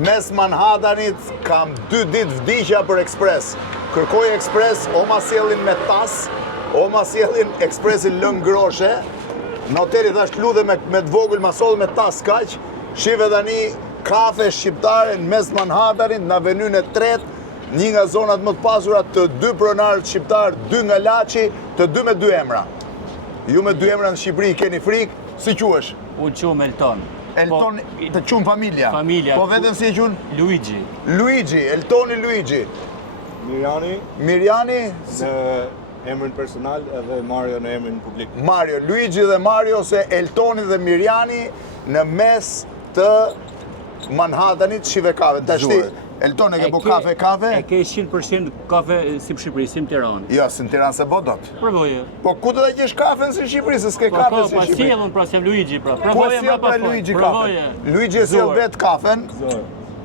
Mes Manhattanit kam 2 ditë vdiqja për ekspres. Kërkoj ekspres, o ma sjellin me tas, o ma sjellin ekspresin lëng groshe. Në hoteli thash ludhe me të vogël, ma soll me tas kaq. Shive tani kafe shqiptare në mes Manhattanit, në avenyn e 3, një nga zonat më të pasura të 2 pronarët shqiptar, 2 nga Laçi, të 2 me 2 emra. Ju me 2 emra në Shqipëri keni frikë, si quhesh? Unë qumë Elton. Elton, të qumë familja? Familja. Po vetëm si e qunë? Luigi. Luigi, Eltoni Luigi. Mirjani? Në emrin personal edhe Mario në emrin publik. Mario, Luigi dhe Mario, se Eltoni dhe Mirjani në mes të Manhattanit shive kafe. Ta shti, Elton e ke po kafe? E ke 100% kafe si në Shqipëri, si në Tiranë. Jo, si në Tiranë se botot. Provoje. Po ku të da gjesh kafen si në Shqipëri, se s'ke kafe si në Shqipëri? Po sjellën pra, se Luigi pra. Ku e sjell pra Luigi kafen? Luigi e sjell vetë kafen.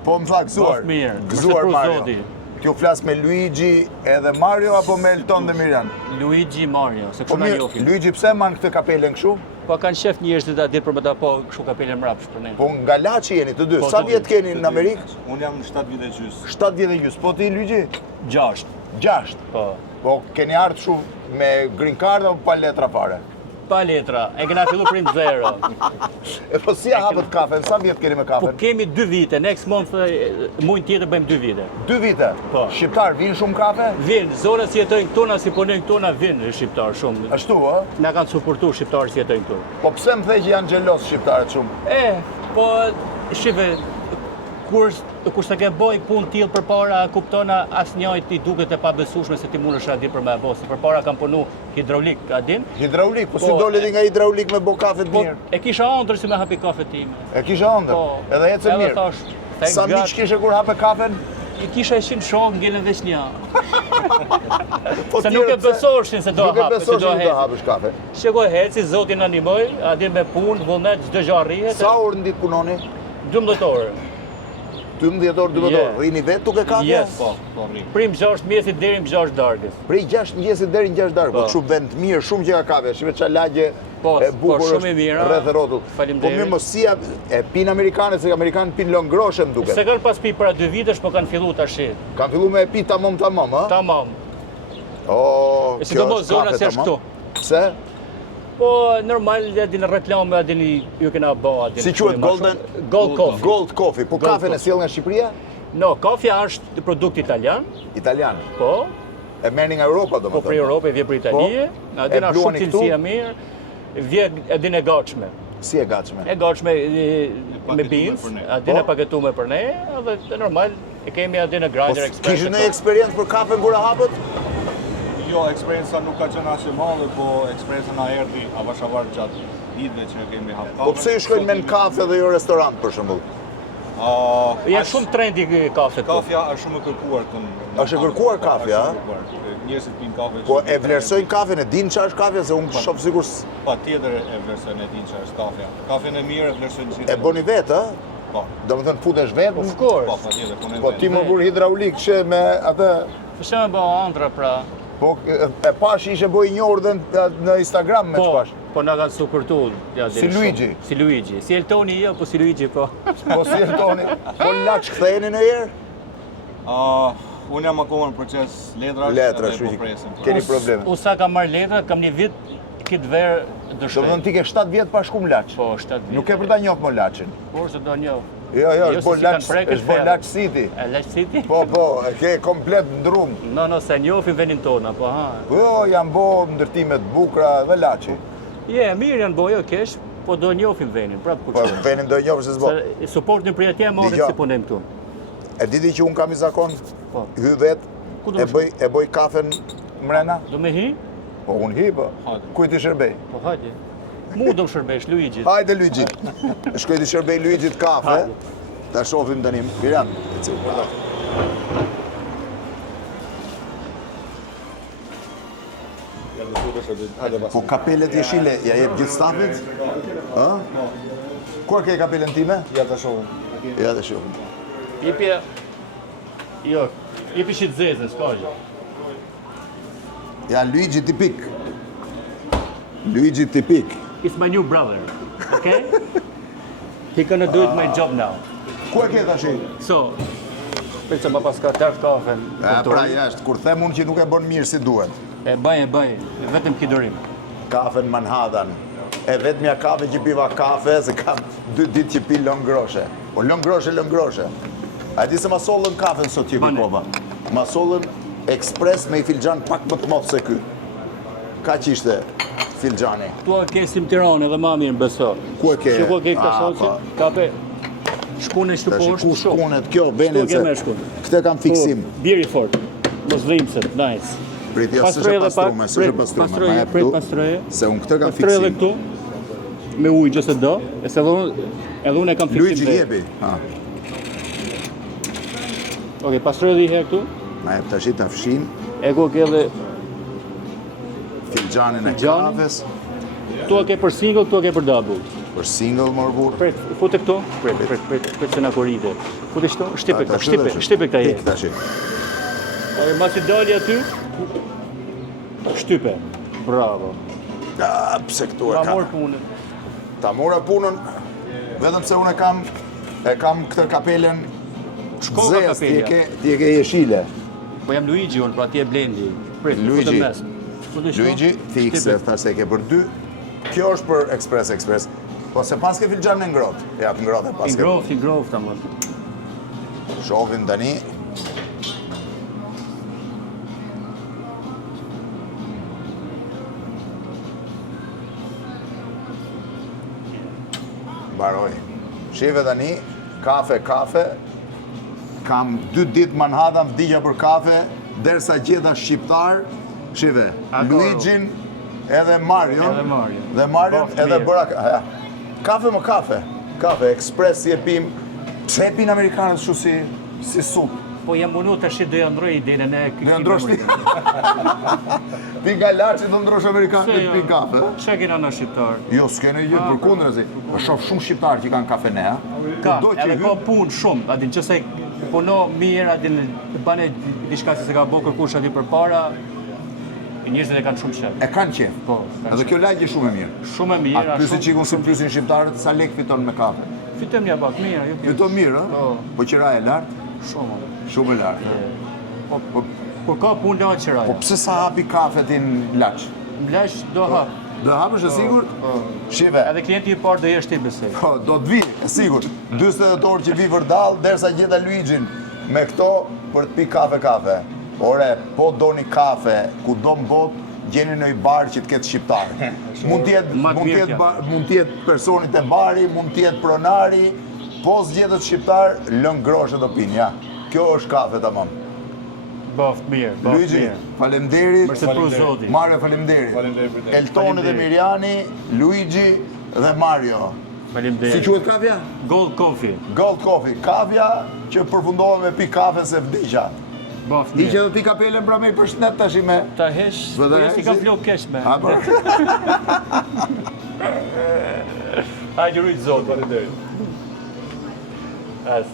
Po më tha gëzuar. Gëzuar Mario. T'ju flas me Luigi edhe Mario apo me Elton dhe Mirjan? Luigi Mario, se kështu na njohim. Luigi pse man këtë kapelen kështu? Po kanë shef njerëz të ditë për më ta po kështu kapelen mrapsh për ne. Po nga Laçi jeni të dy. Sa vjet keni në Amerikë? Unë jam 7 vite gjys. 7 vjet e gjys. Po ti Luigi? 6. 6. Po. Po keni ardhur shumë me green card apo pa letra fare? Pa letra, e kena fillu prim 0. E po si hapët kafen? Sa vjet keni me kafen? Po kemi 2 vite, next month muajin tjetër bëjmë 2 vite. 2 vite? Po. Shqiptar vinë shumë kafe? Vinë, zona si jetojnë këtona, si punojnë këtona, vinë shqiptar shumë. Ashtu, ë? Na kanë suportuar shqiptarë si jetojnë këtu. Po pse më the që janë xhelos shqiptarët shumë? Po shive, kur s'ta ke boj punë tillë përpara, kuptona asnjëjt i duket e pabesueshme se ti mundesh a di për me bë. Se përpara kam punu hidraulik, a din? Hidraulik, po si dole ti nga hidraulik me bo kafe të mirë? E kisha ëndër si me hapi kafe time. E kisha ëndër? Edhe ecë mirë. Sa miq kishe kur hape kafen? I kisha 100 shok, ngelen veç një. Se nuk e besoshin se do hapë, se do hapësh kafe. Shikoj heci, Zoti na ndihmoj, a di me punë, vullnet, çdo gjë arrihet. Sa orë në ditë punoni? 12 orë. 12 orë, 12 orë. Rrini vetë duke kafe? Yes, po, rri. Prim 6 mjesit deri në 6 darkës. Prej 6 mjesit deri në 6 darkës. Po kështu vend të mirë, shumë që ka kafe. Shive ça lagje e bukur shumë e mira. Rreth rrotull. Po mirë mos si e pinë amerikanë, se amerikanë pinë long groshe më duket. Se kanë pas pi para 2 vitesh, po kanë filluar tash. Kanë filluar me e pi tamam, ë? Tamam. Oh, kjo është zona se është këtu. Pse? Po normal di në reklamë, di ju kena bë, di. Si quhet Golden Gold Coffee. Gold Coffee. Po kafen e sjell nga Shqipëria? No, kafja është produkt italian. Italian. Po. E merrni nga Europa domethënë. Po për Europë vjen për Itali. Na dina shumë cilësi e mirë. Vjen e gatshme. Si e gatshme? E gatshme me beans, a dina paketuar për ne, edhe normal e kemi aty në grinder expert. Kishë në eksperiencë për kafen kur e hapët? Jo, eksperienca nuk ka qenë as e madhe, po eksperienca na erdhi avashavar gjatë ditëve që kemi hapur kafe. Po pse ju shkojnë me në kafe dhe jo restorant për shembull? Ja shumë trendi kafe. Kafja është shumë e kërkuar këtu. Është e kërkuar kafja, a? Njerëzit pinë kafe. Po e vlerësojnë kafen, e dinë çfarë është kafja, se unë shoh sikur patjetër e vlerësojnë, e dinë çfarë është kafja. Kafen e mirë e vlerësojnë gjithë. E bëni vetë, ë? Po. Domethënë futesh vetë? Of course. Po, patjetër punoj vetë. Po ti më bur hidraulik që me atë. Po çfarë bë ëndra pra? Po e pash ishe boj një orë në Instagram me çpash. Po na kanë suportuar. Si Luigi. Si Luigi. Si Eltoni jo, po si Luigi po. Po si Eltoni. Po Laç ktheheni në herë? Unë jam akoma në proces letrash. Letra, kështu që keni probleme. Unë sa kam marrë letra, kam një vit këtë verë dëshoj. Domethënë ti ke 7 vjet pa shkum Laç. Po, 7 vjet. Nuk e për ta njoh më Laçin. Por se do njoh. Jo, është po Laç City. E Laç City? Po, e ke komplet ndrum. No, se njohim vendin tonë, po ha. Po, janë bo ndërtime të bukura dhe Laçi. Mirë janë bojo kesh, po do njohim vendin, prapë kur. Po, vendin do njohim se s'bo. Suportin për atje morëm si punojmë këtu. E diti që unë kam i zakon, hy vetë, e bëj kafen mrena? Do me hi? Po, unë hi, po. Kuj ti shërbej? Po, hajde. Mu do më shërbesh, Luigi. Hajde, Luigi. Shkoj ti shërbej Luigi të kafe. Ta shofim të njëm. Mirjam. Po kapelet jeshile, ja jep gjithë stafit? Kur ke kapelen time? Ja të shohim. Ja të shohim. Jepja... Jo, jepi shit zezën, s'ka gjë. Ja, Luigi tipik. Luigi tipik. It's my new brother, okay? He gonna do my job now. Ku e ke tash? So, përse ma pas ka tërë kafen. Pra jashtë, kur them unë që nuk e bën mirë si duhet. E bëj, vetëm kidorim. Kafen Manhattan. E vetëmja kafe që piva kafe, se kam 2 ditë që pi lëng groshe. Po lëng groshe. A di se ma sollën kafen sot që pikova. Ma sollën ekspres me I filxhan pak më të motë se ky. Ka që ishte filxhani. Tu e kesim Tiranë edhe ma mirë beso. Ku e ke? Që ku e ke këta soqe? Kape shkune shtu Tash poshtë. ku shkonet kjo, benet Shtu ke se me shkun. këtë kam fiksim. Biri fort. Mos vrimset, nice. Pritja, s'është pastrume, Pastroje, ma jep prit këtu, pastroje. se unë këtë kam Pastroje edhe fiksim. këtu, me ujë gjëse do, e se edhe unë e kam fiksim. Luigi jepi. Oke, pastroje edhe I herë këtu, Ma jep tash ta fshim, e ku ke edhe, filxhanin e Filxhani. kafes, tu e ke për single, tu e ke për double. për single mor burr. Prit, fute këtu, prit se na korrite. Fute këtu, shtipe Tash këta, shtipe këta Hik jetë. tash. Oke, ma që dali aty, shtype. Bravo. Pse këtu e Ma kam. morë punën. Ta mora punën, vetëm se unë e kam këtë kapelen Shko ka zez, kapelja. ti e ke jeshile. Po jam Luigi unë, pra ti e blendi. Prit, Luigi. fute mes. Fute shtu, Luigi, fikse, shtipe. thash se e ke për 2. Kjo është për ekspres. Po se pas ke filxhan në ngrot. Ja, të ngrot e pas ke. I groft, tamam. Shohin tani. Mbaroj. Shive tani, kafe. Kam 2 ditë Manhattan vdigja për kafe, derisa gjeta shqiptar, shive, Akoro. Luigin edhe Marion. Edhe Marion. Dhe Marion Bof edhe mirë. bëra kafe më kafe. Kafe, ekspres si e pim. Pse e pin Amerikanët shu si sup? Po jam munu të shi do ndroj idenë e Do ja ndrosh ti? Ti nga laçi do ndrosh Amerikanët të pin kafe? Çe kena në shqiptar? Jo, s'kene gjë, përkundrazi. Po shoh shumë shqiptarë që kanë kafene, ha? Ka, Kudo që edhe hyn- ka punë shumë, adin qëse puno mirë, adin bane diçka se ka bo kërkush aty për para, njerëzit e kanë shumë qef. E kanë qef. Po, kanë Edhe qef. kjo lagje shumë e mirë. Shumë e mirë, A pysin qikun si pysin shqiptarët, sa lek fiton me kafe? Fitem një pak mirë, jo kjo. Fiton mirë, ha? Po. Po qira e lartë? Shumë. Shumë e lartë. Po, kur ka punë la qëraja. Po pse sa hapi kafe ti në laç? Mlesh do hap. Do hapësh e sigurt? Shive, Edhe klienti I parë do jesh ti besoj. po, do të vi, e sigurt. 40 orë që vi vërdall, derisa gjeta Luigin me këto për të pi kafe. Ore, po doni kafe, ku do në botë, gjeni në I bar që të ketë shqiptar. Mund të jetë personit e bari, mund të jetë pronari, po zgjedhët shqiptar, lëng groshe do pinë, ja. Kjo është kafe tamam. Boft mirë, Luigi, faleminderit. Mërse pru zoti. Mario, faleminderit. Faleminderit për te. Eltoni dhe Mirjani, Luigi dhe Mario. Si Faleminderit. quhet kafja? Gold Coffee. Gold Coffee, kafja që përfundohet me pi kafe se vdiqa. Boft Di që mirë. do t'i kapelen pra me I përshnet tash me. Ta hesh, Vëdhe po jesi ka heshi? vlog kesh me. A, po. Hajde rujt zotë. Faleminderit. As.